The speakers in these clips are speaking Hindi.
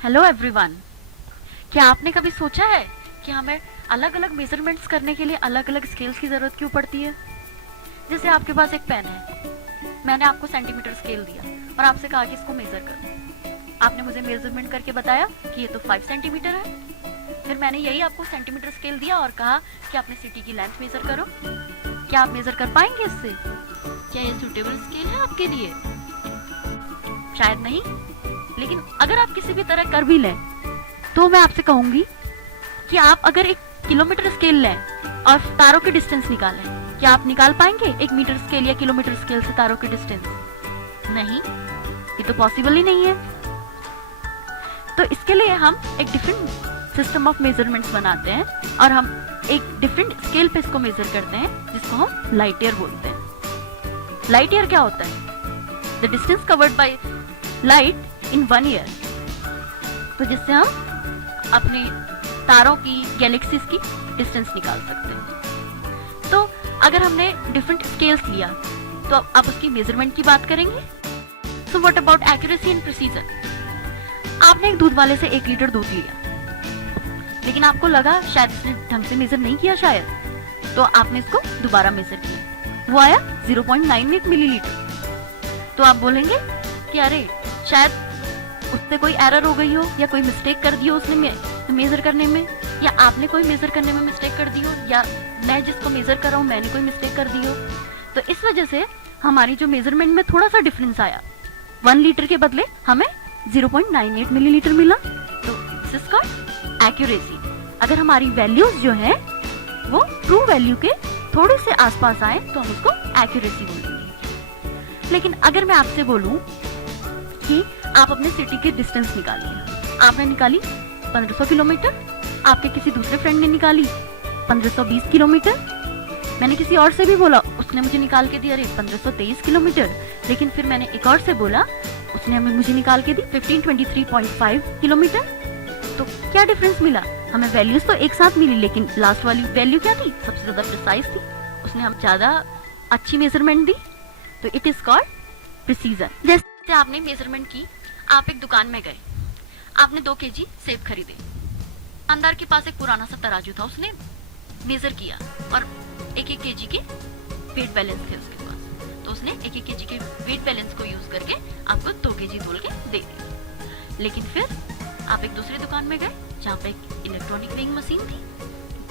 Hello everyone. क्या आपने कभी सोचा है कि हमें अलग अलग मेजरमेंट्स करने के लिए अलग अलग स्केल्स की ज़रूरत क्यों पड़ती है? जैसे आपके पास एक पेन है, मैंने आपको सेंटीमीटर स्केल दिया और आपसे कहा कि इसको मेज़र करो। आपने मुझे मेजरमेंट करके बताया कि ये तो 5 सेंटीमीटर है। फिर मैंने यही आपको सेंटीमीटर स्केल दिया और कहा कि अपने सिटी की लेंथ मेज़र करो। क्या आप मेज़र कर पाएंगे इससे? क्या ये सूटेबल स्केल है आपके लिए? शायद नहीं। लेकिन अगर आप किसी भी तरह कर भी लें तो मैं आपसे कहूंगी कि आप अगर एक किलोमीटर स्केल लें और तारों की डिस्टेंस निकालें, क्या आप निकाल पाएंगे एक मीटर स्केल या किलोमीटर स्केल से तारों की डिस्टेंस? नहीं, ये तो पॉसिबल ही नहीं है। तो इसके लिए हम एक डिफरेंट सिस्टम ऑफ मेजरमेंट्स बनाते हैं और हम एक डिफरेंट स्केल पे इसको मेजर करते हैं, जिसको हम लाइट ईयर बोलते हैं। लाइट ईयर क्या होता है? The distance covered by light in 1 year. तो जिससे हम अपने तारों की, गैलेक्सीज की डिस्टेंस निकाल सकते हैं। तो अगर हमने डिफरेंट स्केल्स लिया तो अब आप उसकी मेजरमेंट की बात करेंगे। So what about accuracy and precision? आपने एक दूध वाले से 1 लीटर दूध लिया, लेकिन आपको लगा शायद इसने ढंग से मेजर नहीं किया शायद, तो आपने इसको दोबारा मेजर किया। वो आया 0.98 मिलीलीटर। तो आप बोलेंगे कि अरे शायद उससे कोई एरर हो गई हो या कोई मिस्टेक कर दी हो उसने मेजर करने में, या आपने कोई मेजर करने में मिस्टेक कर दी हो, या मैं जिसको मेजर कर रहा हूँ मैंने कोई मिस्टेक कर दी हो। तो इस वजह से हमारी जो मेजरमेंट में थोड़ा सा डिफरेंस आया, 1 लीटर के बदले हमें 0.98 मिलीलीटर मिला। तो दिस इज कॉल्ड एक्यूरेसी। अगर हमारी वैल्यूज जो है वो ट्रू वैल्यू के थोड़े से आसपास आए तो हम उसको एक्यूरेसी बोलेंगे। लेकिन अगर मैं आपसे बोलूं कि आप अपने सिटी की डिस्टेंस निकालिए, आपने निकाली 1500 किलोमीटर, आपके किसी दूसरे फ्रेंड ने निकाली 1520 किलोमीटर, मैंने किसी और से भी बोला, उसने मुझे निकाल के दी अरे 1523 किलोमीटर, लेकिन फिर मैंने एक और से बोला, उसने मुझे निकाल के दी 1523.5 किलोमीटर। तो क्या डिफरेंस मिला? हमें वैल्यूज तो एक साथ मिली, लेकिन लास्ट वाली वैल्यू क्या थी? सबसे ज्यादा प्रिसाइज थी, उसने हम ज्यादा अच्छी मेजरमेंट दी। तो इट इज कॉल्ड प्रिसीजन। जैसे आपने मेजरमेंट की, आप एक दुकान में गए, आपने 2 केजी सेब खरीदे। दुकानदार के पास एक पुराना सा तराजू था, उसने मेजर किया और 1-1 केजी के वेट बैलेंस थे उसके पास। तो उसने 1-1 केजी के वेट बैलेंस को यूज करके आपको 2 केजी तोल के दे दी। लेकिन फिर आप एक दूसरी दुकान में गए जहाँ पे एक इलेक्ट्रॉनिक वेइंग मशीन थी,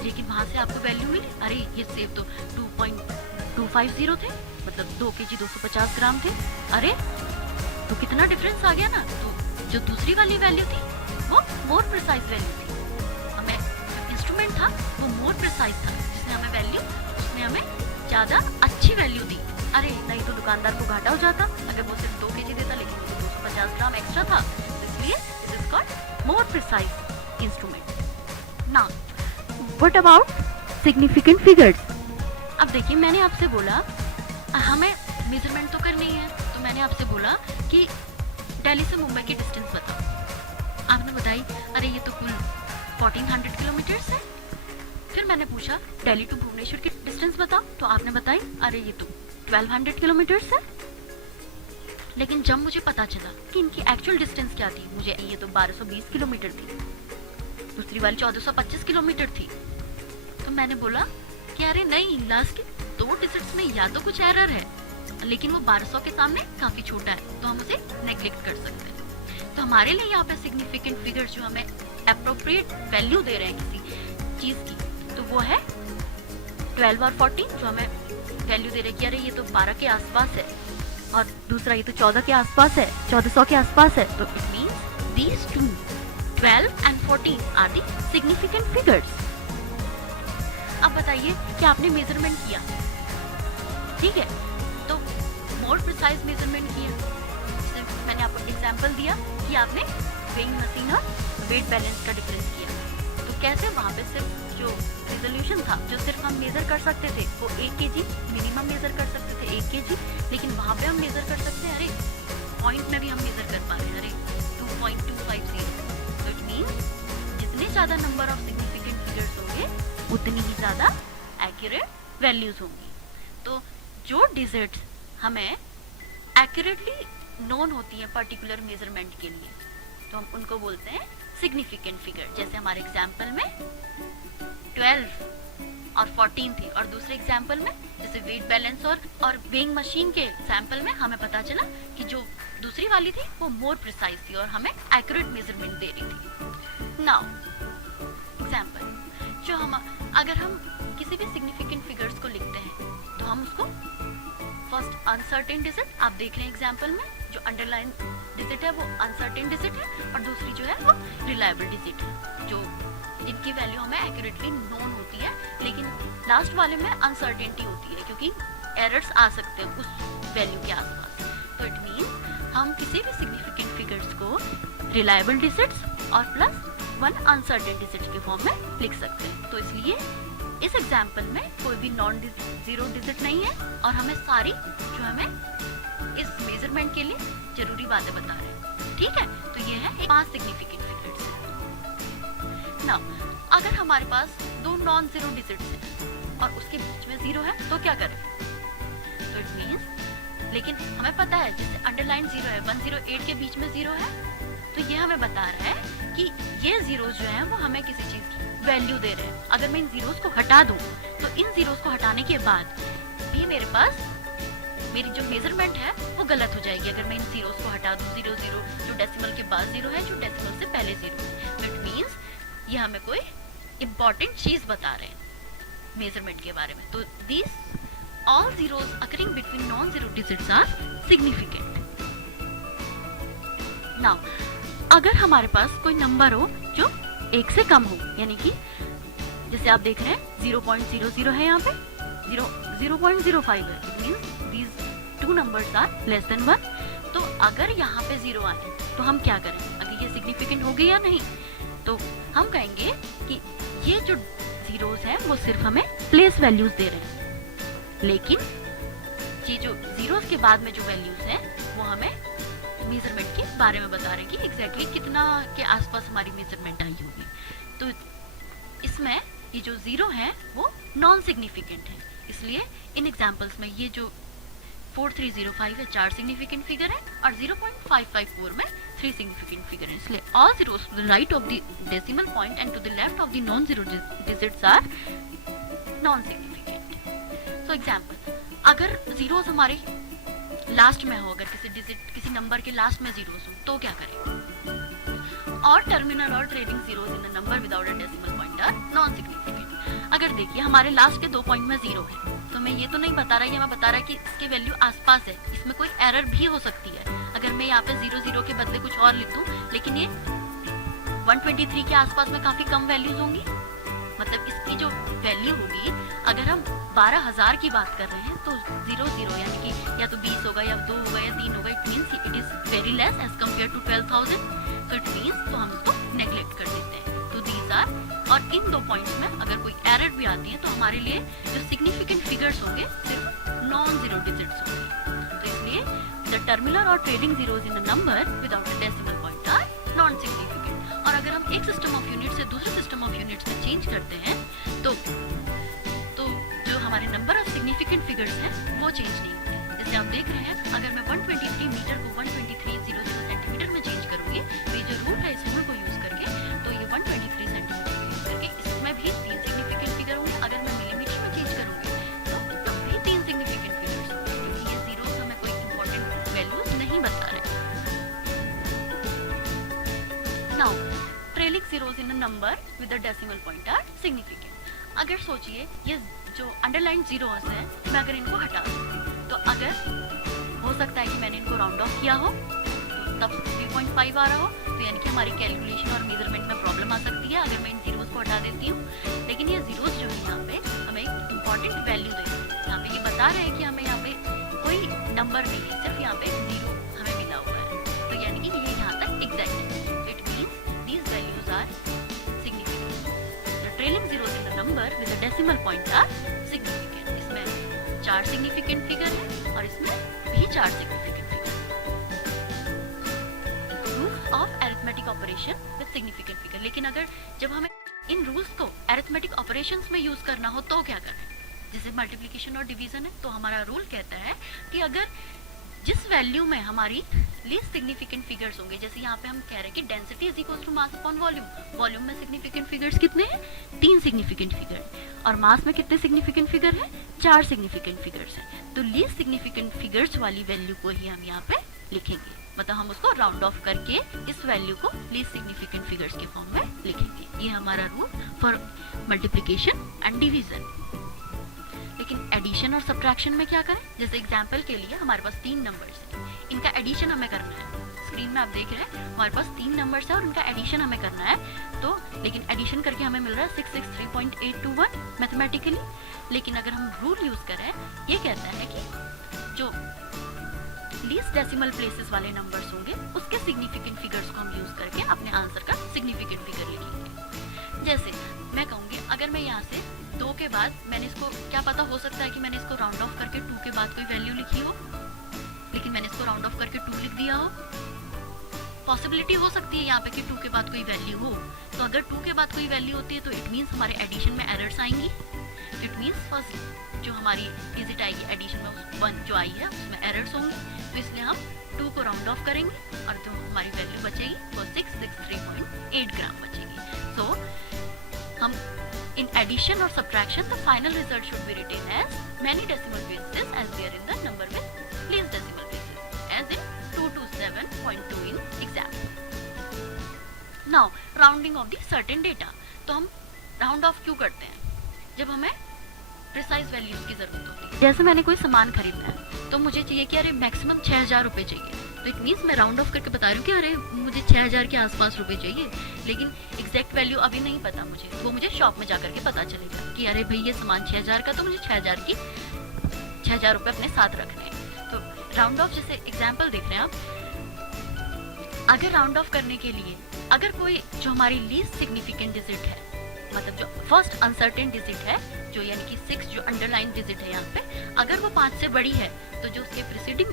लेकिन वहां से आपको वैल्यू मिली, अरे ये सेब तो 2.250 थे, मतलब 2 केजी 250 ग्राम थे। अरे तो कितना डिफरेंस आ गया ना। तो जो दूसरी वाली वैल्यू थी वो मोर प्रिसाइज वैल्यू थी, हमें इंस्ट्रूमेंट था वो मोर प्रिसाइज था, जिसने हमें वैल्यू, उसने हमें ज्यादा अच्छी वैल्यू दी। अरे नहीं तो दुकानदार को घाटा हो जाता अगर वो सिर्फ 2 केजी देता, लेकिन मुझे 250 ग्राम एक्स्ट्रा था, इसलिए it is called more precise instrument. Now what about significant figures? अब देखिए, मैंने आपसे बोला हमें मेजरमेंट तो करनी है, तो मैंने आपसे बोला कि दिल्ली से मुंबई की डिस्टेंस बताओ। आपने बताई अरे ये तो कुल 1400 किलोमीटर्स है। फिर मैंने पूछा दिल्ली टू भुवनेश्वर की डिस्टेंस बताओ, तो आपने बताई अरे ये तो 1200 किलोमीटर्स है। लेकिन जब मुझे पता चला कि इनकी एक्चुअल डिस्टेंस क्या थी, मुझे ये तो 1220 किलोमीटर थी, दूसरी वाली 1425 किलोमीटर थी, तो मैंने बोला कि अरे नहीं, लास्ट के 2 डिजिट्स में या तो कुछ एरर है, लेकिन वो 1200 के सामने काफी छोटा है, तो हम उसे नेग्लेक्ट कर सकते हैं। तो हमारे लिए यहाँ पे सिग्निफिकेंट फिगर्स जो हमें एप्रोप्रिएट वैल्यू दे रहे हैं किसी चीज की, तो वो है 12 और 14, जो हमें वैल्यू दे रहे हैं कि अरे ये तो 12 के आसपास है, और दूसरा ये तो 14 के आसपास है, 1400 के आसपास है। तो it means these two 12 and 14 are the significant figures. अब बताइए कि आपने मेजरमेंट किया, ठीक है, तो मोर प्रिसाइज मेजरमेंट किया। मैंने आपको एग्जांपल दिया कि आपने वेइंग मशीन और वेट बैलेंस का डिफरेंस किया। तो कैसे? वहाँ पे सिर्फ जो रिजोल्यूशन था, जो सिर्फ हम मेजर कर सकते थे वो 1 केजी मिनिमम मेजर कर सकते थे, 1 केजी, लेकिन वहाँ पे हम मेजर कर सकते हैं, अरे पॉइंट में भी हम मेजर कर पा रहे हैं, अरे 2.250। तो इट मीन्स जितने ज्यादा नंबर ऑफ सिग्निफिकेंट फिगर्स होंगे उतनी ही ज्यादा एक्यूरेट वैल्यूज होंगी। तो जो डिजिट्स हमें एक्यूरेटली नोन होती है पर्टिकुलर मेजरमेंट के लिए, तो हम उनको बोलते हैं सिग्निफिकेंट फिगर। जैसे हमारे एग्जाम्पल में 12 और 14 थी, और दूसरे एग्जाम्पल में जैसे वेट बैलेंस और वेइंग मशीन के एग्जाम्पल में हमें पता चला कि जो दूसरी वाली थी वो मोर प्रिसाइज थी और हमें एक्यूरेट मेजरमेंट दे रही थी। नाउ एग्जाम्पल, जो हम अगर हम किसी भी सिग्निफिकेंट फिगर्स को लिखते हैं तो हम उसको फर्स्ट अनसर्टेन डिजिट, आप देख रहे हैं एग्जाम्पल में जो अंडरलाइन डिजिट है वो अनसर्टेन डिजिट है, और दूसरी जो है वो रिलायबल डिजिट है, जो जिनकी वैल्यू हमें एक्यूरेटली नोन होती है, लेकिन लास्ट वाले में अनसर्टेनिटी होती है क्योंकि एरर्स आ सकते हैं उस वैल्यू के आसपास। तो इट मीन्स हम किसी भी सिग्निफिकेंट फिगर्स को रिलायबल डिजिट्स और प्लस 1 अनसर्टेन डिजिट के फॉर्म में लिख सकते हैं। तो इसलिए इस एग्जाम्पल में कोई भी नॉन जीरो डिजिट नहीं है और हमें सारी जो हमें इस मेजरमेंट के लिए जरूरी बातें बता रहे हैं। ठीक है, तो ये है 5 सिग्निफिकेंट फिगर्स। नाउ अगर हमारे पास 2 नॉन जीरो डिजिट्स हैं और उसके बीच में 0 है तो क्या करें? तो इट मीन्स, लेकिन हमें पता है जैसे अंडरलाइन 0 है, 108 के बीच में 0 है, तो ये हमें बता रहा है कि ये जीरोस जो हैं वो हमें किसी चीज की वैल्यू दे रहे हैं। अगर मैं इन जीरोस को हटा दूं तो इन जीरोस को हटाने के बाद भी मेरे पास मेरी जो मेजरमेंट है वो गलत हो जाएगी। अगर मैं इन जीरोस को हटा दूं, 0 0 जो डेसिमल के बाद 0 है, जो डेसिमल से पहले 0 है, तो इट मीन्स ये हमें कोई इम्पोर्टेंट चीज बता रहे हैं मेजरमेंट के बारे में। तो these all zeros occurring between non zero digits are significant. Now अगर हमारे पास कोई नंबर हो जो 1 से कम हो, यानी कि जैसे आप देख रहे हैं 0.00 है, यहाँ पे 0.05 है, it means these 2 numbers are less than 1। तो अगर यहाँ पे 0 आए तो हम क्या करें? अगर ये सिग्निफिकेंट हो गई या नहीं, तो हम कहेंगे कि ये जो जीरोस हैं वो सिर्फ हमें प्लेस वैल्यूज दे रहे हैं, लेकिन ये जो जीरोस के बाद में जो वैल्यूज हैं वो हमें मेजरमेंट के बारे में बता रहे हैं कि एग्जैक्टली कितना के आसपास हमारी मेजरमेंट आई होगी। तो इसमें ये जो 0 है वो नॉन सिग्निफिकेंट है, इसलिए इन एग्जांपल्स में ये जो 4305 है 4 सिग्निफिकेंट फिगर है और 0.554 में 3 सिग्निफिकेंट फिगर है। इसलिए all zeros to the right of the decimal point and to the left of the non zero digits are non significant. So example, अगर जीरोस हमारे लास्ट में हो, अगर किसी नंबर के लास्ट में जीरोस हो तो क्या करें? और टर्मिनल और trailing zeros in a number without a decimal point are non significant. अगर देखिए हमारे लास्ट के 2 पॉइंट में 0 है, तो मैं ये तो नहीं बता रहा, ये मैं बता रहा कि इसकी वैल्यू आसपास है, इसमें कोई एरर भी हो सकती है। अगर मैं यहाँ पे 00 के बदले कुछ और लिख दूं, लेकिन ये 123 के आसपास में काफी कम वैल्यूज होंगी, मतलब इसकी जो वैल्यू होगी, अगर हम 12,000 की बात कर रहे हैं तो 00 यानी कि या तो 20 होगा या 2 होगा या 3 होगा, it means it is very less as compare to 12,000। तो इट मींस तो हम इसको नेग्लेक्ट कर देते हैं। तो दीज आर, और इन 2 पॉइंट्स में अगर कोई एरर भी आती है तो हमारे लिए जो सिग्निफिकेंट फिगर्स होंगे सिर्फ नॉन जीरो डिजिट्स होंगे। तो इसलिए द टर्मिनल और trailing zeros in a number without a decimal point are non significant. और अगर हम एक सिस्टम ऑफ यूनिट से दूसरे सिस्टम ऑफ यूनिट्स में चेंज करते हैं तो जो हमारे नंबर ऑफ सिग्निफिकेंट फिगर्स हैं वो चेंज नहीं होते। जैसे आप देख रहे हैं, अगर मैं 123 मीटर को 12300 सेंटीमीटर में चेंज करूंगी, तो ये जो रूल है इस रूल को यूज करके, तो ये 123 सेंटीमीटर को यूज करके इसमें भी 3 सिग्निफिकेंट फिगर होंगे। अगर मैं मिलीमीटर में चेंज करूंगी तो भी 3 सिग्निफिकेंट फिगर्स होंगे, क्योंकि ये जीरोस हमें कोई इंपॉर्टेंट वैल्यूज नहीं बता रहे। Now trailing zeros in a number with a decimal point are significant. अगर सोचिए ये जो अंडरलाइन जीरोस हैं, मैं अगर इनको हटा दूं, तो अगर हो सकता है कि मैंने इनको राउंड ऑफ किया हो तो तब 3.5 आ रहा हो, तो यानी कि हमारी कैलकुलेशन और मेजरमेंट में प्रॉब्लम आ सकती है अगर मैं इन जीरोस को हटा देती हूँ। लेकिन ये जीरोस जो है यहाँ पे हमें एक इम्पॉर्टेंट वैल्यू दे रहे हैं। यहाँ पे ये बता रहे हैं कि हमें यहाँ पे कोई नंबर नहीं है, सिर्फ यहाँ पे 0 हमें मिला हुआ है, तो यानी कि ये यहाँ तक एग्जैक्ट है। तो it means these values are significant. The trailing zeros in the number with a decimal point are significant. इसमें 4 सिग्निफिकेंट फिगर है और इसमें भी 4 significant figure. Rules of arithmetic operation with significant figure. लेकिन अगर जब हमें इन रूल्स को अरिथमेटिक ऑपरेशंस में यूज करना हो तो क्या करें? जैसे मल्टीप्लिकेशन और डिवीजन है, तो हमारा रूल कहता है कि अगर जिस वैल्यू में हमारी लीस्ट सिग्निफिकेंट फिगर्स होंगे, जैसे यहाँ पे हम कह रहे हैं कि density is equal to mass upon volume, volume में सिग्निफिकेंट फिगर्स कितने हैं, 3 सिग्निफिकेंट फिगर, और मास में कितने सिग्निफिकेंट फिगर है, 4 सिग्निफिकेंट फिगर्स हैं। तो लीस्ट सिग्निफिकेंट फिगर्स वाली वैल्यू को ही हम यहाँ पे लिखेंगे, मतलब हम उसको राउंड ऑफ करके इस वैल्यू को लीस्ट सिग्निफिकेंट फिगर्स के फॉर्म में लिखेंगे। ये हमारा rule for multiplication and division. लेकिन एडिशन और सब्ट्रैक्शन में क्या करें, जैसे एग्जांपल के लिए हमारे पास 3 नंबर्स हैं, इनका एडिशन हमें करना है। स्क्रीन में आप देख रहे हैं हमारे पास 3 नंबर्स है और इनका एडिशन हमें करना है। तो लेकिन एडिशन करके हमें मिल रहा है 663.821 मैथमेटिकली। लेकिन अगर हम रूल यूज करें, ये कहता है कि जो लीस्ट डेसिमल प्लेसेस वाले नंबर्स होंगे उसके सिग्निफिकेंट फिगर्स को हम यूज करके अपने आंसर का सिग्निफिकेंट फिगर लिखेंगे। जैसे मैं कहूँगी, अगर मैं यहाँ से 2 के बाद मैंने इसको, क्या पता हो सकता है कि मैंने इसको राउंड ऑफ करके 2 के बाद कोई वैल्यू लिखी हो, लेकिन मैंने इसको राउंड ऑफ करके 2 लिख दिया हो। पॉसिबिलिटी हो सकती है यहाँ पे कि 2 के बाद कोई वैल्यू हो। तो अगर 2 के बाद कोई वैल्यू होती है तो इट मीन्स हमारे एडिशन में एरर्स आएंगी। इट मीन्स फर्स्ट जो हमारी डिजिट आएगी एडिशन में, उस 1 जो आई है उसमें एरर्स होंगी, तो इसलिए हम 2 को राउंड ऑफ करेंगे और जो हमारी वैल्यू बचेगी वो 663.8 ग्राम बचेगी। सो हम in addition or subtraction the final result should be written as many decimal places as there in the number with least decimal places, as in 227.2 in example. Now rounding of the certain data, तो हम राउंड ऑफ क्यों करते हैं, जब हमें प्रिसाइज वैल्यूज की जरूरत होती है। जैसे मैंने कोई सामान खरीदना है तो मुझे चाहिए कि अरे मैक्सिमम 6000 रुपये चाहिए, तो इट मीन्स मैं राउंड ऑफ करके बता रही हूँ कि अरे मुझे 6000 के आसपास रुपए चाहिए, लेकिन एग्जैक्ट वैल्यू अभी नहीं पता मुझे, वो मुझे शॉप में जाकर के पता चलेगा कि अरे भाई ये सामान 6000 का, तो मुझे 6000 रुपये अपने साथ रखने हैं। तो राउंड ऑफ, जैसे एग्जाम्पल देख रहे हैं आप, अगर राउंड ऑफ करने के लिए अगर कोई जो हमारी लीस्ट सिग्निफिकेंट डिजिट है, मतलब जो फर्स्ट अनसर्टेन डिजिट है, जो यानी कि 6 जो अंडरलाइन डिजिट है यहाँ पे, अगर वो 5 से बड़ी है तो जो उसके प्रीसीडिंग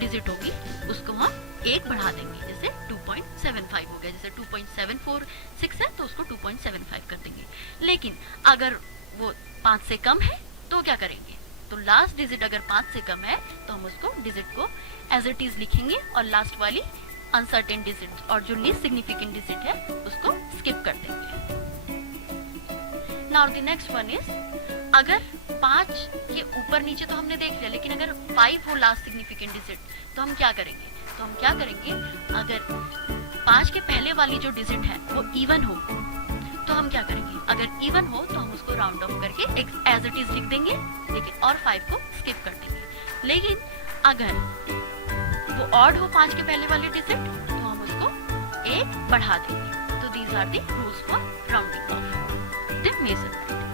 डिजिट होगी उसको हम 1 बढ़ा देंगे, जैसे 2.75 हो गया, जैसे 2.746 है तो उसको 2.75 कर देंगे। लेकिन अगर वो 5 से कम है तो क्या करेंगे, तो लास्ट डिजिट अगर 5 से कम है तो हम उसको डिजिट को एज इट इज लिखेंगे और लास्ट वाली अनसर्टेन डिजिट और जो लीस्ट सिग्निफिकेंट डिजिट है उसको स्किप कर देंगे। Now the next one is, अगर 5 के ऊपर नीचे तो हमने देख लिया, लेकिन अगर 5 हो लास्ट सिग्निफिकेंट डिजिट तो हम क्या करेंगे, तो हम क्या करेंगे, अगर 5 के पहले वाली जो डिजिट है वो इवन हो तो हम क्या करेंगे, अगर इवन हो तो हम उसको राउंड ऑफ करके एज इट इज लिख देंगे, लेकिन और 5 को स्किप कर देंगे। लेकिन अगर वो ऑड हो 5 के पहले वाली डिजिट तो हम उसको 1 बढ़ा देंगे। तो these are the rules for rounding off the measurement.